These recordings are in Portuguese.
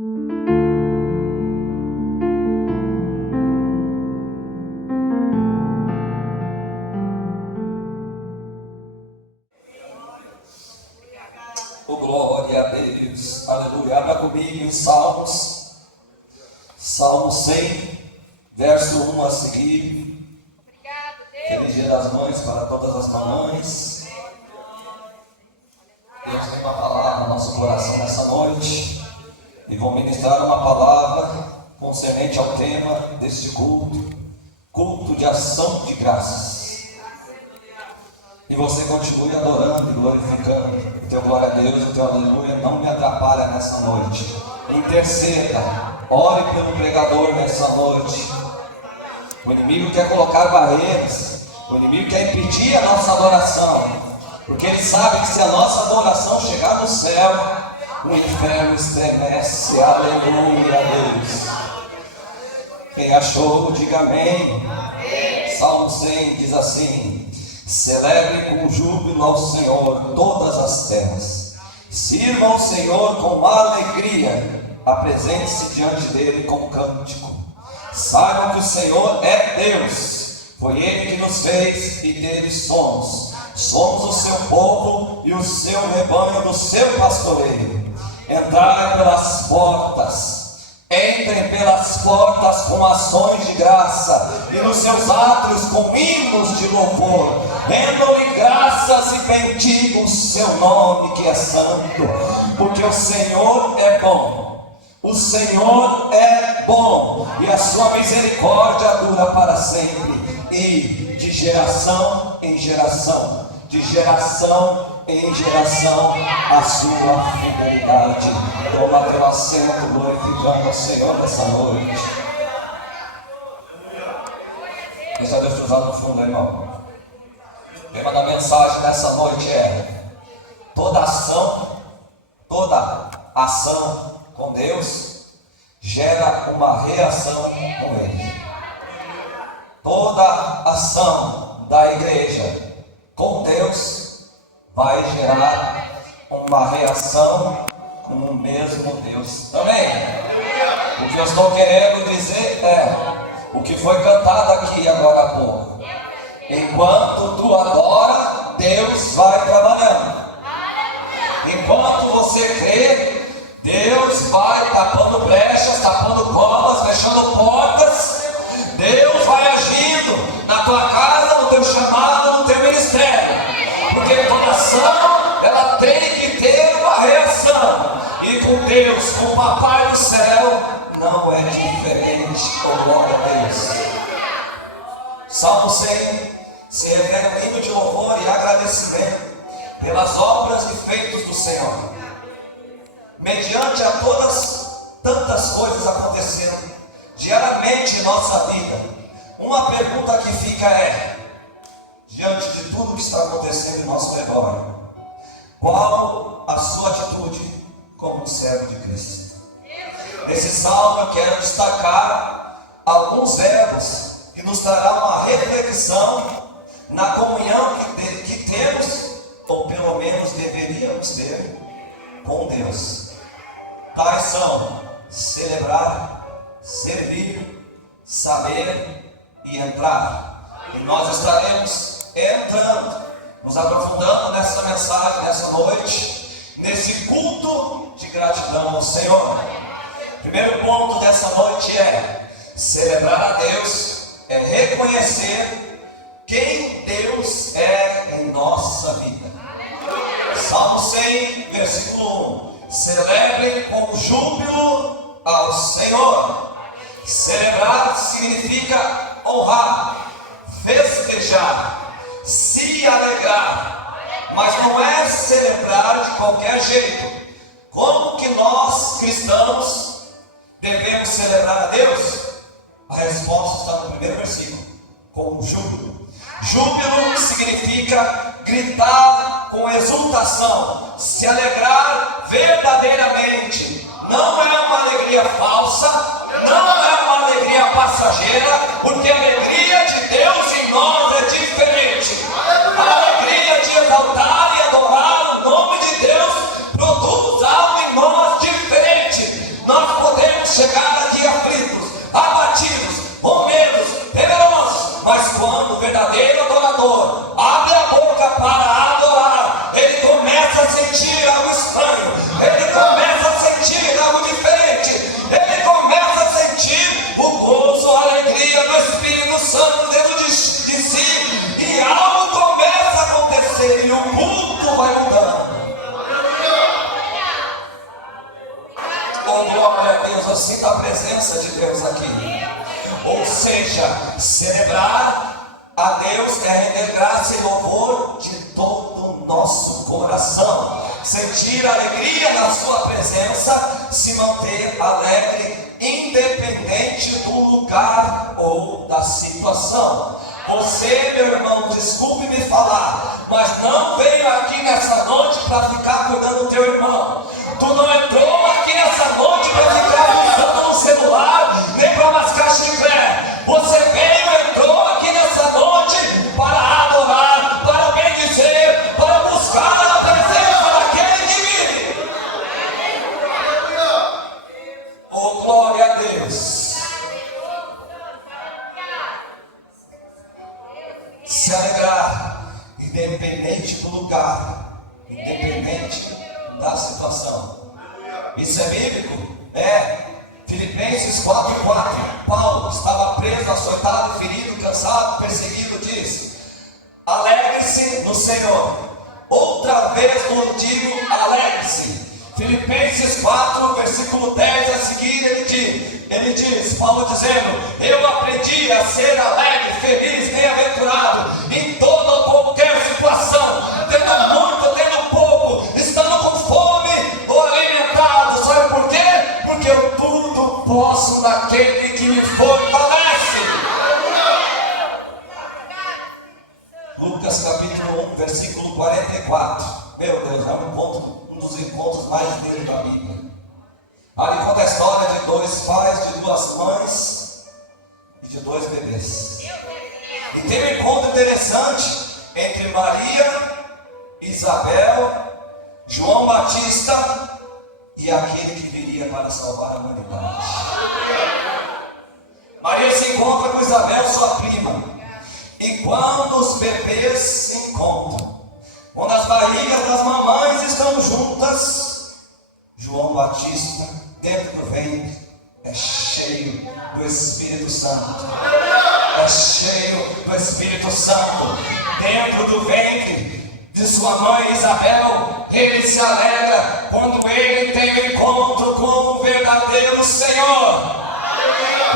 Oh, glória a Deus, aleluia. Abra comigo em Salmos, Salmo 100, verso 1 a seguir. Obrigado, Deus. Feliz Dia das Mães para todas as mamães. Deus tem uma palavra no nosso coração nessa noite e vou ministrar uma palavra concernente ao tema deste culto, culto de ação de graças. E você continue adorando e glorificando. O teu glória a Deus, o teu aleluia não me atrapalha nessa noite. Interceda, ore pelo pregador nessa noite. O inimigo quer colocar barreiras, o inimigo quer impedir a nossa adoração, porque ele sabe que se a nossa adoração chegar no céu, o inferno estremece. Aleluia a Deus. Quem achou, diga amém. Salmo 100 diz assim: celebre com júbilo ao Senhor todas as terras. Sirva ao Senhor com alegria. Apresente-se diante dele com cântico. Saibam que o Senhor é Deus. Foi Ele que nos fez e dele somos. Somos o seu povo e o seu rebanho do seu pastoreio. Entrai pelas portas. Entrem pelas portas com ações de graça e nos seus átrios com hinos de louvor. Rendam-lhe graças e bendigam o seu nome que é santo, porque o Senhor é bom. O Senhor é bom e a sua misericórdia dura para sempre, e de geração em geração, de geração em geração, a sua fidelidade. Toma teu assento glorificando ao Senhor nessa noite. Deixa Deus te usar no fundo, irmão. O tema da mensagem dessa noite é: toda ação com Deus gera uma reação com Ele. Toda ação da igreja com Deus vai gerar uma reação com o mesmo Deus também. O que eu estou querendo dizer é o que foi cantado aqui agora há pouco. Enquanto tu adora, Deus vai trabalhando. Enquanto você crê, Deus vai tapando brechas, tapando covas, fechando portas. Deus vai agindo na tua casa, no teu chamado, no teu ministério. Porque toda ação, ela tem que ter uma reação. E com Deus, com o Papai do céu, não é diferente. Oh, glória a Deus. Salmo 100 se refere ao hino de louvor e agradecimento pelas obras e feitos do Senhor. Mediante a tantas coisas acontecendo diariamente em nossa vida, uma pergunta que fica é: diante de tudo que está acontecendo em nosso redor, qual a sua atitude como servo de Cristo? Nesse salmo eu quero destacar alguns verbos que nos trará uma reflexão na comunhão que temos, ou pelo menos deveríamos ter, com Deus. Tais são celebrar, servir, saber e entrar. E nós estaremos entrando, nos aprofundando nessa mensagem, nessa noite, nesse culto de gratidão ao Senhor. Primeiro ponto dessa noite é: celebrar a Deus é reconhecer quem Deus é em nossa vida. Salmo 100, versículo 1: celebrem com júbilo ao Senhor. Celebrar significa honrar, festejar, se alegrar. Mas não é celebrar de qualquer jeito. Como que nós, cristãos, devemos celebrar a Deus? A resposta está no primeiro versículo: com júbilo. Júbilo significa gritar com exultação, se alegrar verdadeiramente. Não é uma alegria falsa, não é uma alegria passageira, porque a alegria de Deus em nós é diferente. A alegria de exaltar e adorar o nome de Deus produz algo em nós diferente. Nós Oh, glória a Deus, eu sinto a presença de Deus aqui. Ou seja, celebrar a Deus é render graça e louvor de todo o nosso coração. Sentir a alegria da sua presença, se manter alegre, independente do lugar ou da situação. Você, meu irmão, desculpe me falar, mas não veio aqui nessa noite para ficar cuidando do teu irmão. Tu não entrou aqui nessa noite para ficar usando um celular, nem para mascar chiclete. Você veio, entrou aqui nessa noite para adorar, para bendizer, para buscar a presença daquele que vive. Oh, glória a Deus. Se alegrar, independente do lugar, independente da situação. Isso é bíblico? É. Filipenses 4:4. Paulo estava preso, açoitado, ferido, cansado, perseguido, diz: alegre-se no Senhor. Outra vez vos digo, alegre-se. Filipenses 4, versículo 10 a seguir, ele diz, Paulo dizendo: eu aprendi a ser alegre, feliz, bem-aventurado em toda ou qualquer situação, tendo muito, tendo pouco, estando com fome ou alimentado. Sabe por quê? Porque eu tudo posso naquele que me fortalece. Lucas capítulo 1, versículo 44. Meu Deus, é um dos encontros mais lindos da Bíblia. Ali conta a história de dois pais, de duas mães e de dois bebês. E tem um encontro interessante entre Maria, Isabel, João Batista e aquele que viria para salvar a humanidade. Maria se encontra com Isabel, sua prima. E quando os bebês se encontram, quando as barrigas das mamães estão juntas, João Batista, dentro do ventre, é cheio do Espírito Santo. É cheio do Espírito Santo. Dentro do ventre de sua mãe Isabel, ele se alegra quando ele tem um encontro com o verdadeiro Senhor.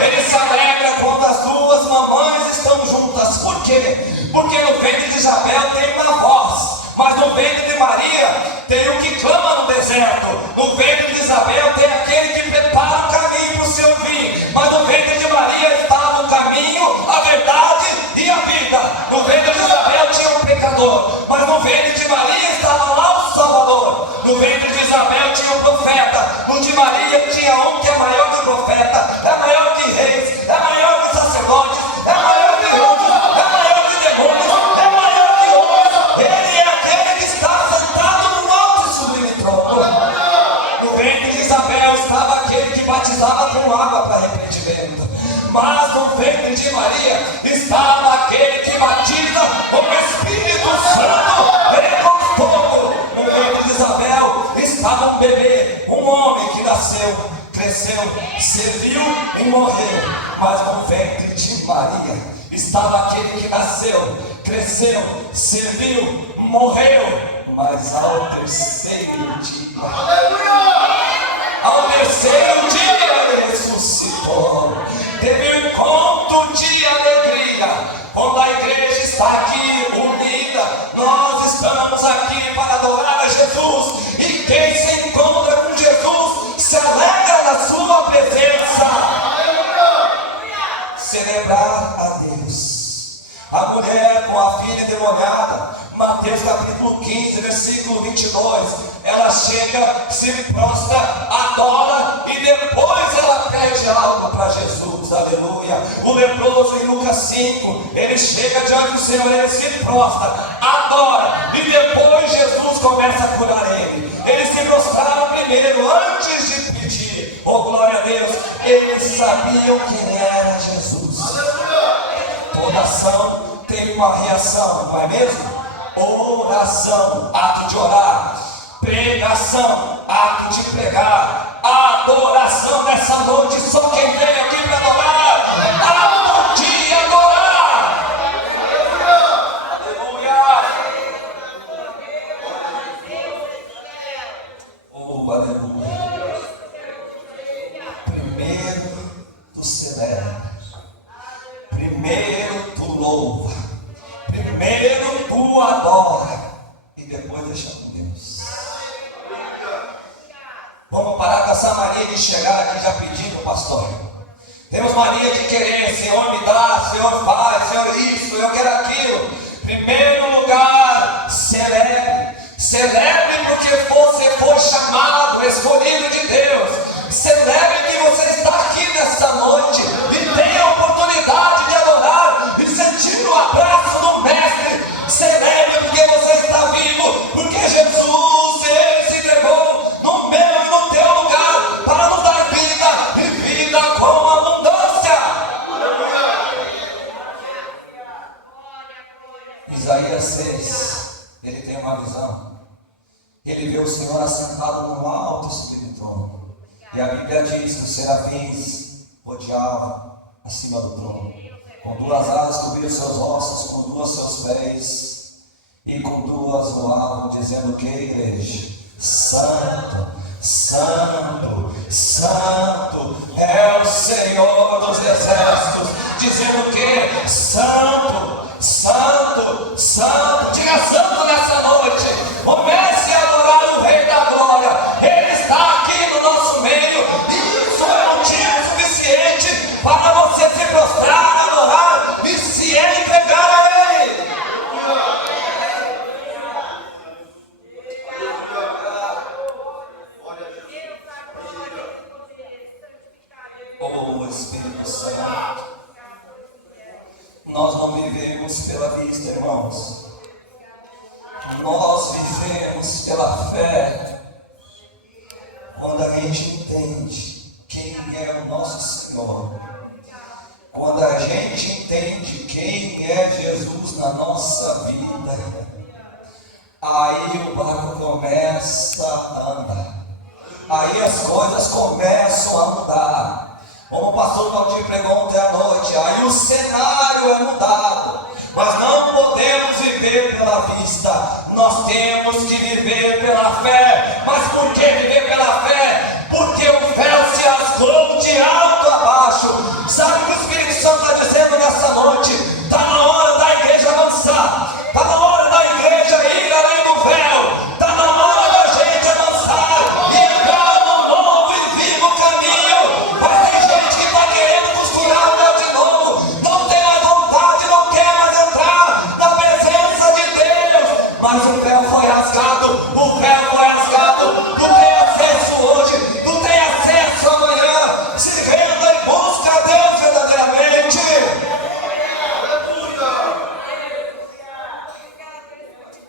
Ele se alegra quando as duas mamães estão juntas. Por quê? Porque no ventre de Isabel tem uma voz, mas no ventre de Maria tem um que clama no deserto. No ventre de Isabel tem aquele que prepara o caminho para o seu fim, mas no ventre de Maria estava o caminho, a verdade e a vida. No ventre de Isabel tinha um pecador, mas no ventre de Maria estava lá o Salvador. No ventre de Isabel tinha um profeta, no de Maria tinha um que é maior que o profeta, é maior que reis, é maior que sacerdotes, é maior que anjos, é maior que demônios, é maior que homens. Ele é aquele que está sentado no alto e sublime trono. No ventre de Isabel estava aquele que batizava com água para arrependimento, mas no ventre de Maria estava aquele que batiza com o Espírito Santo e com fogo. No ventre de Isabel estava um bebê, um homem que nasceu, cresceu, serviu e morreu. Mas no ventre de Maria estava aquele que nasceu, cresceu, serviu, morreu, mas ao terceiro dia, ele ressuscitou. Teve um encontro de alegria. Quando a igreja está aqui unida, nós estamos aqui para adorar a Jesus. E quem se encontra com Jesus se alegra na sua presença. Celebrar a Deus. A mulher com a filha endemoniada, Mateus capítulo 15, versículo 22, ela chega, se prostra, adora e depois ela pede algo para Jesus, aleluia. O leproso em Lucas 5, ele chega diante do Senhor, ele se prostra, adora e depois Jesus começa a curar ele. Eles se prostraram primeiro, antes de pedir. Oh, glória a Deus, eles sabiam quem era Jesus. Toda ação tem uma reação, não é mesmo? Oração, ato de orar. Pregação, ato de pregar. Adoração nessa noite, só quem veio aqui para adorar, ato de adorar. Aleluia. Oh, aleluia. chegar aqui já pedindo, pastor. Temos mania de querer, Senhor me dá, Senhor faz, Senhor isso, eu quero aquilo. Primeiro lugar, celebre. Celebre porque você foi chamado, escolhido de Deus. Celebre que você está aqui nesta noite e tem a oportunidade de adorar e sentir o abraço do Mestre. Celebre porque você está vivo, porque Jesus, Ele se entregou no meu e no teu lugar para nos dar vida e vida com abundância. Isaías 6, ele tem uma visão. Ele vê o Senhor assentado no alto sobre o trono. E a Bíblia diz que os serafins rodeavam acima do trono. Com duas asas cobriam seus ossos, com duas seus pés, e com duas voavam, dizendo que, igreja? Santo, Santo, Santo é o Senhor dos exércitos. Dizendo que? Santo, Santo, Santo. Diga santo nessa noite. Comece a adorar o Rei da Glória. Ele está aqui no nosso meio. E isso é motivo suficiente para você se prostrar, adorar e se entregar a Ele. Oh Espírito Santo, nós não vivemos pela vista, irmãos. Nós vivemos pela fé. Quando a gente entende quem é o nosso Senhor, quando a gente entende quem é Jesus na nossa vida, aí o barco começa a andar, aí as coisas começam a mudar. Como o pastor Valdir pregou ontem à noite, aí o cenário é mudado. Mas não podemos viver pela vista, nós temos que viver pela fé. Mas por que viver pela fé? Porque o véu se rasgou de alto a baixo. Sabe o que o Espírito Santo está dizendo nessa noite? Está na hora da igreja avançar, está na hora da igreja ir além do véu, está na hora da gente avançar e entrar num novo e vivo caminho. Mas tem gente que está querendo costurar o véu de novo, não tem mais vontade, não quer mais entrar na presença de Deus. Mas o véu foi rasgado, o véu foi rasgado. Não tem acesso hoje, não tem acesso amanhã. Se renda e busca a Deus verdadeiramente.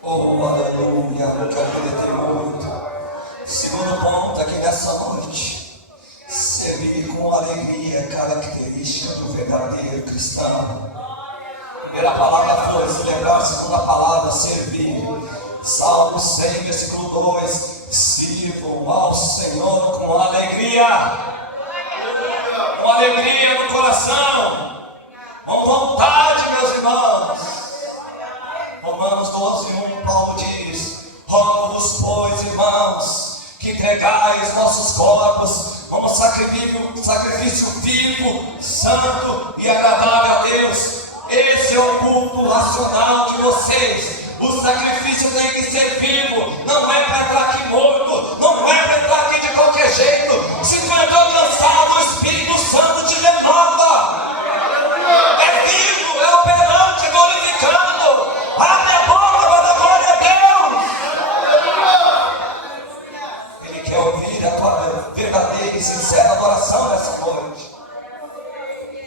Oh, aleluia, eu quero agradecer muito. Segundo ponto aqui nessa noite: servir com alegria é característica do verdadeiro cristão. A primeira palavra foi celebrar, a segunda palavra, servir. Salmo 100, versículo 2: sirvam ao Senhor com alegria, com alegria no coração, com vontade, meus irmãos. Romanos 12:1, Paulo diz: rogo-vos, pois, irmãos, que entregais vossos corpos como sacrifício vivo, santo e agradável a Deus. Esse é o culto racional de vocês. O sacrifício tem que ser vivo, não é para entrar aqui morto, não é para entrar aqui de qualquer jeito. Se tu entrou cansado, o Espírito Santo te renova. É vivo, é operante, é glorificado. Abre a boca para dar glória a Deus. Ele quer ouvir a tua verdadeira e sincera adoração nessa noite.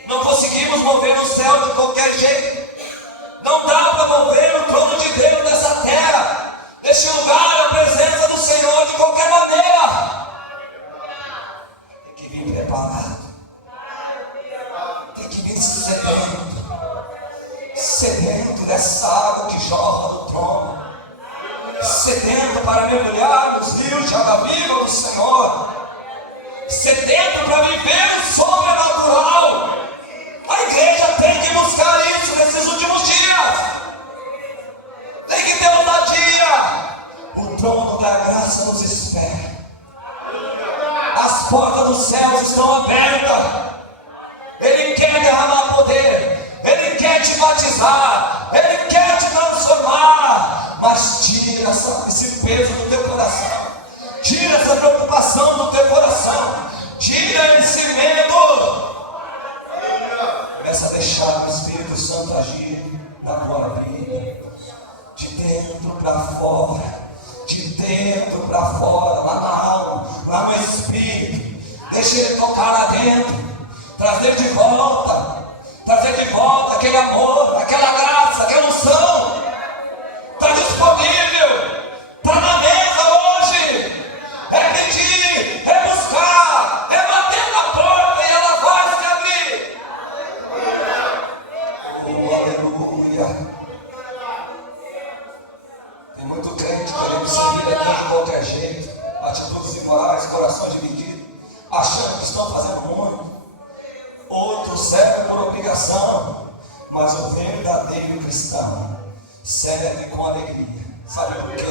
Não conseguimos mover o céu de qualquer jeito. Não dá para mover o trono de Deus nessa terra, neste lugar, a presença do Senhor de qualquer maneira. Tem que vir preparado, tem que vir sedento dessa água que jorra do trono, sedento para mergulhar nos rios de água viva do Senhor, sedento para viver o sobrenatural. A igreja tem que buscar isso nesses últimos dias. Tem que ter ousadia. O trono da graça nos espera. As portas dos céus estão abertas. Ele quer derramar poder. Ele quer te batizar. Ele quer te transformar. Mas tira esse peso do teu coração. Tira essa preocupação do teu coração. Tira esse medo. Começa a deixar o Espírito Santo agir na tua vida, de dentro para fora, de dentro para fora, lá na alma, lá no Espírito. Deixa Ele tocar lá dentro, trazer de volta aquele amor, aquela graça, aquela unção. Está disponível, está na mesa hoje. É pedir, é buscar, é bater na porta e ela vai se abrir. Oh, aleluia. Tem muito crente querendo servir a Deus de qualquer jeito, atitudes imorais, corações divididos, achando que estão fazendo muito. Outros servem por obrigação, mas o verdadeiro cristão serve com alegria. Sabe por quê?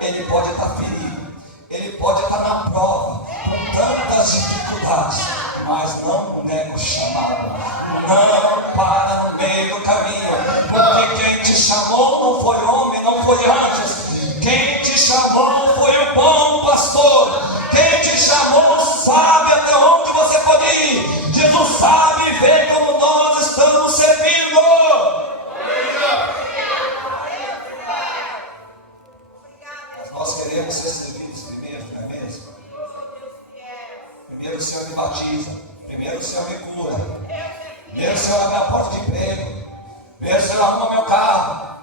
Ele pode estar ferido, ele pode estar na prova, com tantas dificuldades, mas não nega o chamado, não para no meio do caminho, porque quem te chamou não foi homem, não foi anjos. Quem te chamou foi o bom pastor. Quem te chamou sabe até onde você pode ir. Jesus sabe e vê como nós estamos servindo. Mas nós queremos ser servidos primeiro, não é mesmo? Primeiro o Senhor me batiza, primeiro o Senhor me cura, primeiro o Senhor abre a porta de emprego, primeiro o Senhor arruma meu carro,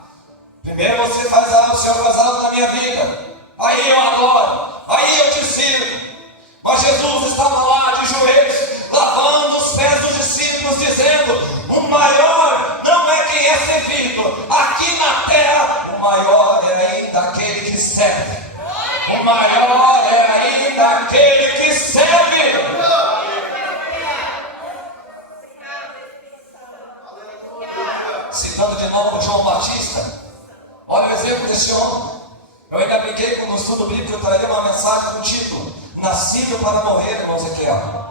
primeiro o Senhor faz algo na minha vida, aí eu adoro, aí eu te sirvo. Mas Jesus estava lá de joelhos, lavando os pés dos discípulos, dizendo: o maior não é quem é servido. Aqui na terra, o maior é ainda aquele que serve. O maior é ainda aquele que serve. Citando de novo João Batista, olha o exemplo desse homem. Eu ainda brinquei com no estudo bíblico, eu traria uma mensagem com o título: Nascido para morrer, irmão Ezequiel.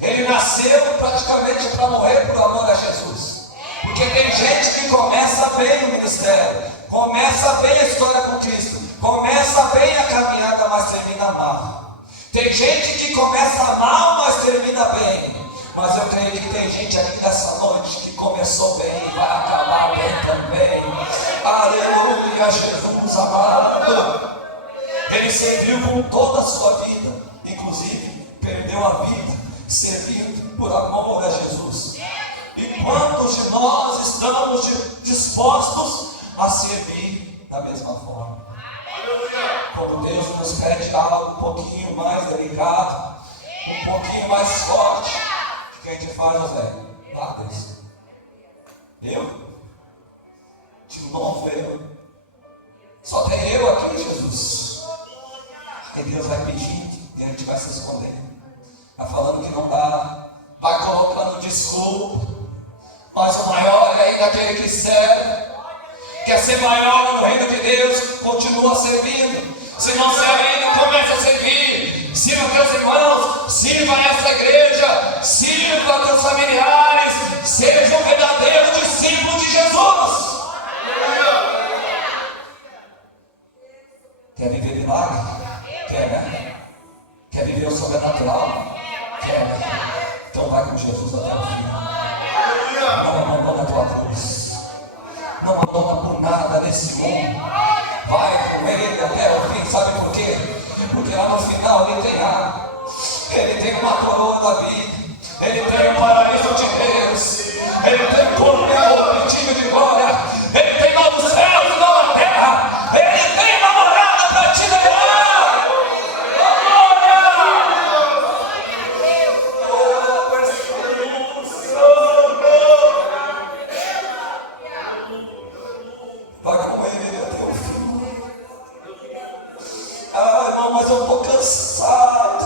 Ele nasceu praticamente para morrer por amor a Jesus. Porque tem gente que começa bem o ministério, começa bem a história com Cristo, começa bem a caminhada, mas termina mal. Tem gente que começa mal, mas termina bem. Mas eu creio que tem gente aqui nessa noite que começou bem e vai acabar bem também. Aleluia, Jesus amado. Ele serviu com toda a sua vida, inclusive perdeu a vida servindo por amor a Jesus. E quantos de nós estamos dispostos a servir da mesma forma? Quando Deus nos pede algo um pouquinho mais delicado, um pouquinho mais forte, o que a gente faz, José? Dá Deus. Eu? De novo eu? Só tem eu aqui, Jesus. E Deus vai pedindo e a gente vai se escondendo, vai falando que não dá, vai colocando desculpa. Mas o maior é ainda aquele que serve. Quer ser maior no reino de Deus? Continua servindo. Se não serve ainda, comece a servir. Sirva teus irmãos, sirva essa igreja, sirva teus familiares. Seja um verdadeiro discípulo de Jesus. Quer viver milagre? Quer, né? Quer viver o sobrenatural? Quer, né? Então vai com Jesus até o fim. Não abandona a tua cruz. Não abandona por nada nesse mundo. Vai com Ele até o fim. Sabe por quê? Porque lá no final Ele tem água. Ele tem uma coroa da vida. Ele tem o paraíso de Deus. Ele tem corpo e corpo digno de glória. Ele tem novos céus e nova terra. Ele tem uma morada para te levar. Vai com Ele até o fim. Ah, irmão, mas eu estou cansado.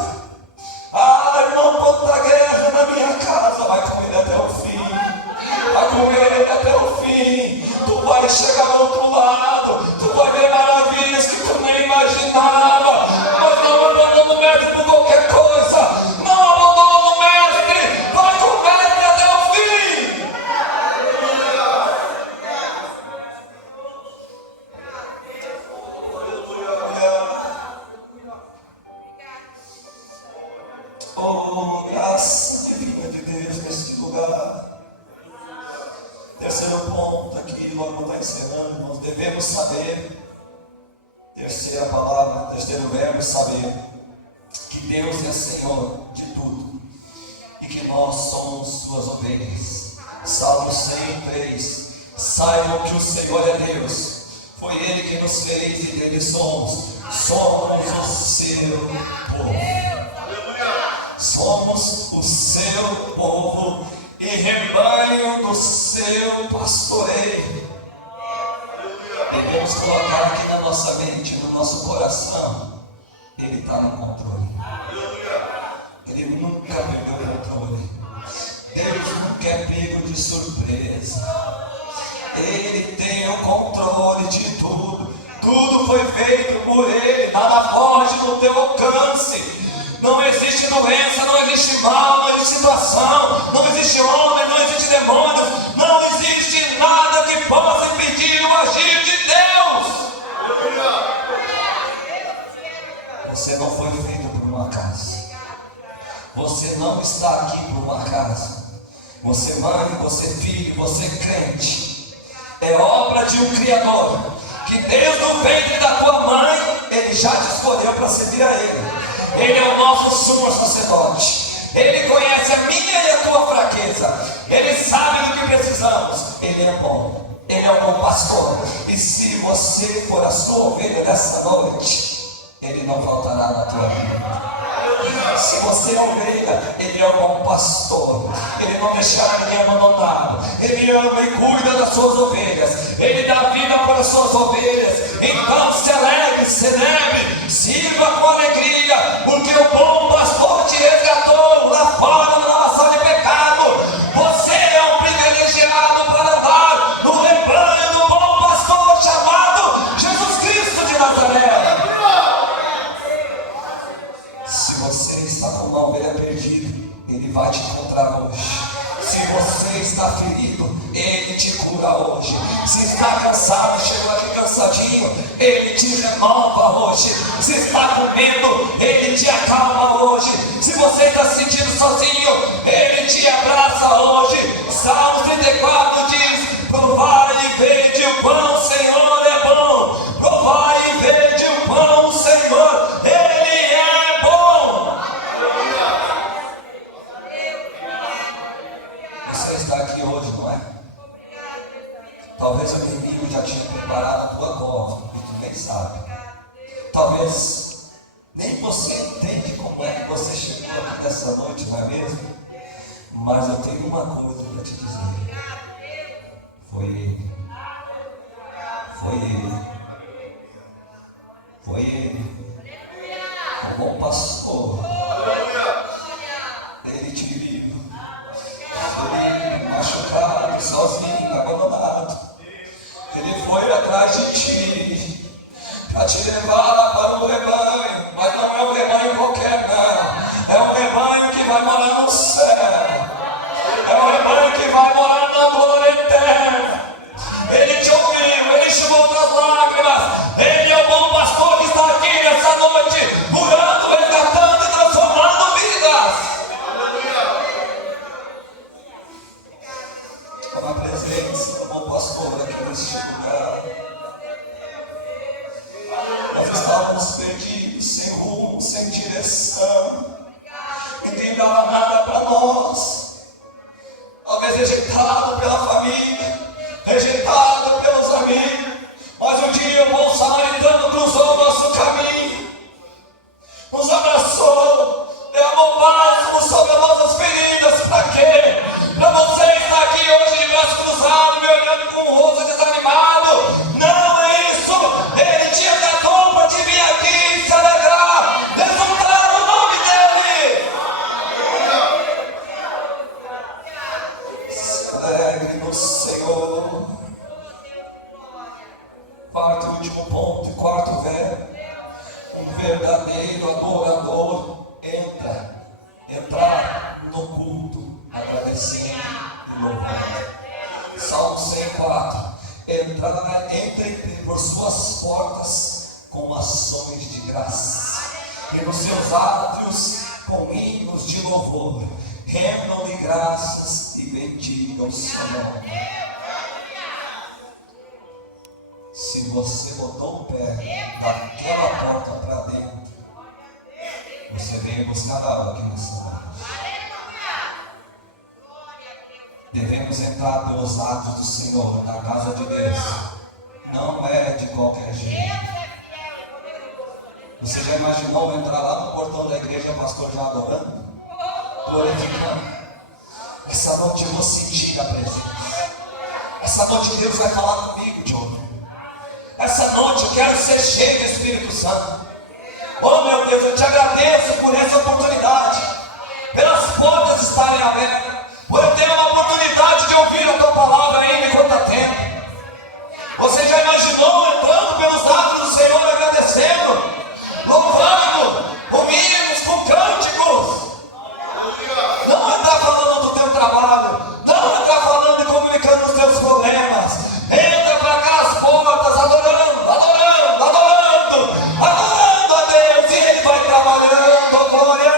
Ah, irmão, quanta guerra na minha casa. Vai com Ele até o fim. Vai com Ele até o fim. Tu vai chegar do outro lado. Tu vai ver maravilhas que tu nem imaginava. Mas não abandona o mestre por qualquer coisa. Não abandona o mestre. Vai com o mestre até o fim. Oh, devemos saber, terceira palavra, terceiro verbo, saber que Deus é Senhor de tudo e que nós somos suas ovelhas. Salmo 103. Saibam que o Senhor é Deus, foi Ele que nos fez e dele somos o seu povo. Somos o seu povo e rebanho do seu pastoreio. Devemos colocar aqui na nossa mente, no nosso coração, Ele está no controle. Ele nunca perdeu o controle. Deus nunca é pego de surpresa. Ele tem o controle de tudo. Tudo foi feito por Ele. Nada foge do teu alcance. Não existe doença, não existe mal, não existe situação, não existe homem, não existe demônios, não existe nada que possa impedir o agir de Deus. Você não foi feito por um acaso. Você não está aqui por um acaso. Você mãe, você filho, você crente, é obra de um Criador, que desde o ventre da tua mãe, Ele já te escolheu para servir a Ele. Ele é o nosso sumo sacerdote. Ele conhece a minha e a tua fraqueza. Ele sabe do que precisamos. Ele é bom. Ele é um bom pastor. E se você for a sua ovelha dessa noite, Ele não faltará na tua vida. Se você é ovelha, Ele é um bom pastor. Ele não deixará ninguém abandonado. Ele ama e cuida das suas ovelhas. Ele dá vida para as suas ovelhas. Então se alegre, celebre, sirva com alegria, porque o bom pastor te resgatou lá fora da lavação de pecado. Você é um privilegiado para andar no rebanho do bom pastor chamado Jesus Cristo de Nazaré. Se você está com uma ovelha perdida, Ele vai te encontrar hoje. Se você está ferido, Ele te cura hoje. Se está cansado e chegou aqui cansadinho, Ele te renova hoje. Se está com medo, Ele te acalma hoje. Se você está se sentindo sozinho, Ele te abraça hoje. Salmo 34 diz: provai e vede o quão o Senhor é bom. Provai e vede o quão o Senhor, Ele é bom. Você está aqui hoje, não é? Talvez o inimigo já tinha preparado a tua cova e tu nem sabe. Talvez nem você entende como é que você chegou aqui nessa noite, não é mesmo? Mas eu tenho uma coisa para te dizer. Foi Ele. Foi Ele. Foi Ele. O bom pastor. Ele te viu. Ferido, machucado, sozinho, abandonado. Ele foi atrás de ti para te levar para um rebanho, mas não é um rebanho qualquer, não. É um rebanho que vai morar no céu. É um rebanho que vai morar na glória eterna. Ele te ouviu, Ele enxugou tuas lágrimas. Ele é o bom pastor que está aqui nessa noite, curando, resgatando e transformando vidas. A presença do bom pastor aqui neste lugar. Nós estávamos perdidos, sem rumo, sem direção. Ninguém dava nada para nós. Talvez rejeitado pela família, rejeitado pelos amigos. Mas um dia o bom samaritano cruzou o nosso caminho, nos abraçou, derramou bálsamo sobre as nossas feridas. Para quê? Para você estar aqui hoje de braço cruzado, me olhando com o rosto desanimado. Não é isso. Ele te resgatou para te vir aqui e se alegrar, exultar o nome dEle. Se alegre no Senhor. Quarto e último ponto, quarto verbo. Um verdadeiro adorador entrar no culto agradecendo e louvando. Salmo 104. Entre por suas portas com ações de graça, e nos seus átrios com hinos de louvor. Rendam-lhe graças e bendigam o seu nome. Se se você botou o pé daquela porta para dentro, você veio buscar algo aqui nessa noite. Devemos entrar pelos atos do Senhor na casa de Deus. Não é de qualquer jeito. Você já imaginou entrar lá no portão da igreja, pastor já adorando, glorificando? Essa noite eu vou sentir a presença. Essa noite Deus vai falar comigo, Diogo. Essa noite eu quero ser cheio do Espírito Santo. Oh meu Deus, eu te agradeço por essa oportunidade, pelas portas estarem abertas, por eu ter uma oportunidade de ouvir a tua palavra ainda enquanto há tempo. Você já imaginou entrando pelos atos do Senhor, agradecendo, louvando, com hinos, com cânticos? Não entrar falando do teu trabalho, não entrar falando e comunicando os teus problemas. Entra para aquelas portas adorando, adorando, adorando, adorando a Deus, e Ele vai trabalhando, glória.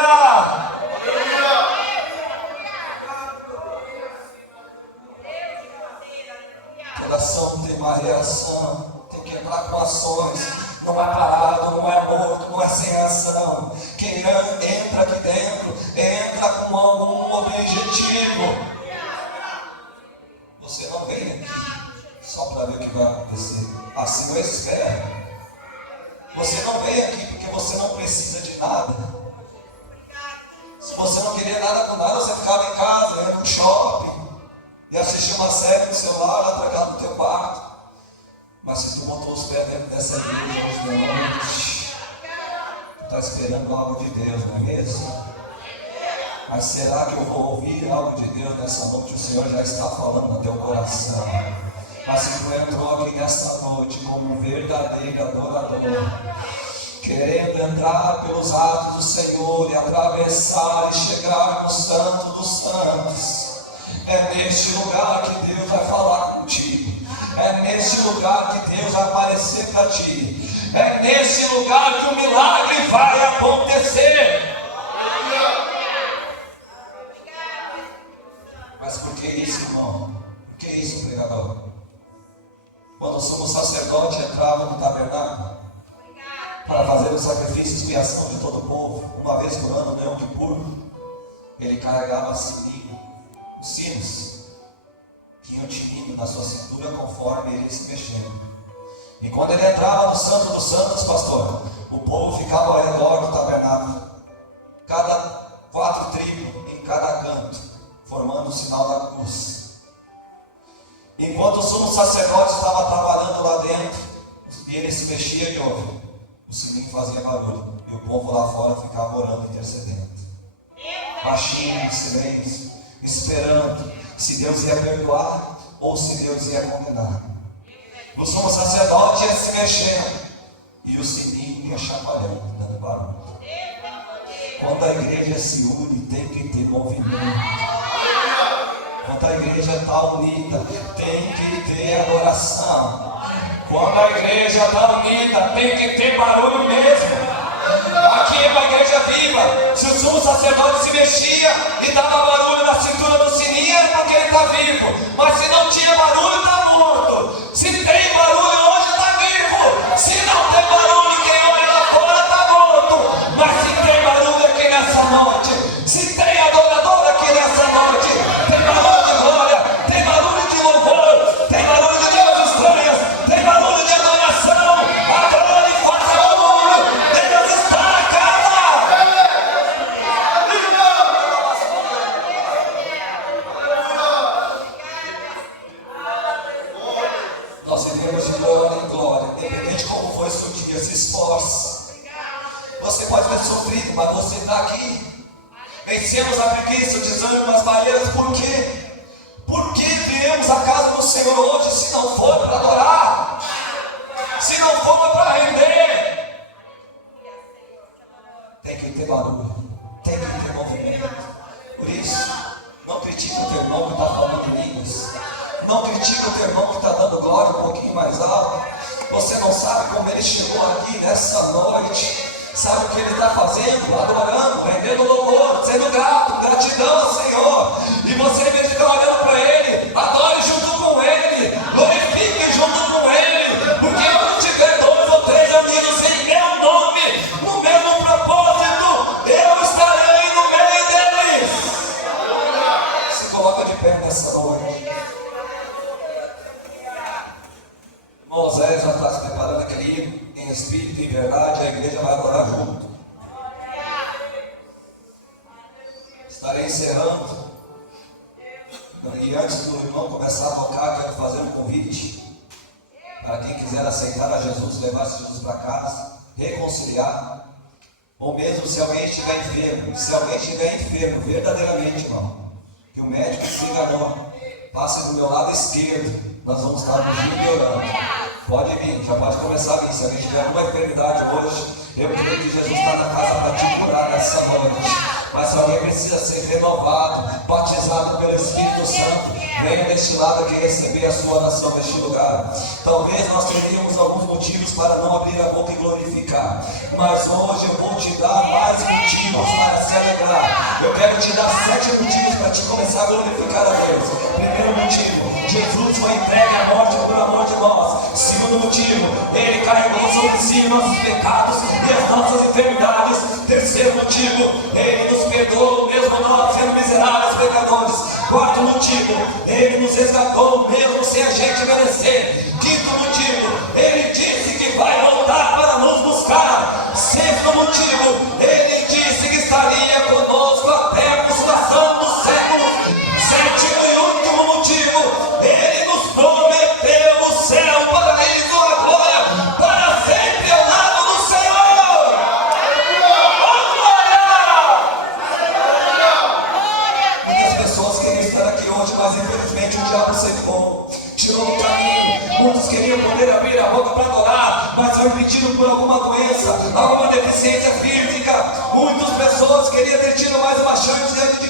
Toda ação tem uma reação, tem que entrar com ações. Não é parado, não é morto, não é sem ação. Quem entra aqui dentro, entra com algum objetivo. Você não vem aqui só para ver o que vai acontecer. Assim eu espero. Você não vem aqui porque você não precisa de nada. Se você não queria nada com nada, você ficava em casa, ia no shopping e assistia uma série no celular, atracado no teu quarto. Mas se tu botou os pés dentro dessa igreja hoje de noite, tu está esperando algo de Deus, não é mesmo? Mas será que eu vou ouvir algo de Deus nessa noite? O Senhor já está falando no teu coração. Mas se tu entrou aqui nessa noite como um verdadeiro adorador, querendo entrar pelos atos do Senhor e atravessar e chegar no Santo dos Santos, é neste lugar que Deus vai falar contigo. É neste lugar que Deus vai aparecer para ti. É neste lugar que o milagre vai acontecer. Mas por que isso, irmão? Por que isso, pregador? Quando o sumo sacerdote entrava no tabernáculo para fazer o sacrifício de expiação de todo o povo, uma vez por ano, no Yom Kippur, ele carregava sininho, os sinos tinham tinindo na sua cintura conforme ele se mexendo. E quando ele entrava no Santo dos Santos, pastor, o povo ficava ao redor do tabernáculo, cada 4 tribos em cada canto, formando o sinal da cruz. Enquanto o sumo sacerdote estava trabalhando lá dentro e ele se mexia de ouro, o sininho fazia barulho e o povo lá fora ficava orando e intercedendo, baixinho, em silêncio, esperando se Deus ia perdoar ou se Deus ia condenar. O sumo sacerdote ia se mexendo e o sininho ia chacoalhando, dando barulho. Quando a igreja se une, tem que ter movimento. Quando a igreja está unida, tem que ter adoração. Quando a igreja está unida, tem que ter barulho mesmo. Aqui é uma igreja viva. Se o sumo sacerdote se mexia e dava barulho na cintura do sininho, é porque ele está vivo. Mas se não tinha barulho, está morto. Se tem barulho hoje, está vivo. Se não tem barulho, quem olha lá fora está morto. Mas se tem barulho aqui nessa noite, se tem adorador aqui nessa noite, tem barulho de glória, tem barulho de louvor, tem barulho de Deus estranhas, tem barulho de adoração. Adore e faça barulho. Deus está na casa. Nós vivemos de glória em glória, independente de como foi o seu dia, se esforce. Você pode ter sofrido, mas você está aqui. Vencemos a preguiça, o desânimo, as barreiras. Por quê? Por que viemos à casa do Senhor hoje se não for para adorar? Se não for para render? Tem que ter barulho, tem que ter movimento. Por isso, não critique o teu irmão que está falando em línguas. Não critique o teu irmão que está dando glória um pouquinho mais alto. Você não sabe como ele chegou aqui nessa noite. Sabe o que ele está fazendo? Adorando, rendendo louvor, sendo grato, gratidão ao Senhor. E você, em vez de estar olhando para ele, adore junto com ele, glorifique junto com ele, porque pé nessa noite. Moisés já está se preparando aquele em espírito e em verdade, a igreja vai adorar junto. Estarei encerrando. E antes do irmão começar a tocar, quero fazer um convite para quem quiser aceitar a Jesus, levar Jesus para casa, reconciliar. Ou mesmo se alguém estiver enfermo, verdadeiramente, irmão, que o médico se enganou, passe do meu lado esquerdo, nós vamos estar juntos e orando. Pode vir, já pode começar a vir. Se alguém tiver alguma enfermidade hoje, eu creio que Jesus está na casa para te curar nessa noite. Mas se alguém precisa ser renovado, batizado pelo Espírito Santo, venha deste lado aqui receber a sua oração neste lugar. Talvez nós teríamos alguns motivos para não abrir a boca e glorificar, mas hoje eu vou te dar mais motivos para se alegrar. Eu quero te dar 7 motivos para te começar a glorificar a Deus. Primeiro motivo, Jesus foi entregue à morte por amor de nós. Segundo motivo, Ele carregou sobre si nossos pecados e as nossas enfermidades. Terceiro motivo, Ele nos perdoou, mesmo nós sendo miseráveis pecadores. Quarto motivo, Ele nos resgatou, mesmo sem a gente merecer. Quinto motivo, Ele disse que vai voltar para nos buscar. Sexto motivo, Ele disse que estaria conosco até a consumação dos séculos. Sétimo e último motivo, Ele nos prometeu o céu, o paraíso, a glória, para sempre ao lado do Senhor. Oh, glória! Muitas pessoas queriam estar aqui hoje, mas infelizmente o diabo secou, tirou do caminho. Muitos queriam poder abrir a boca para adorar, mas foi impedido por alguma doença, alguma deficiência física. Muitas pessoas queriam ter tido mais uma chance de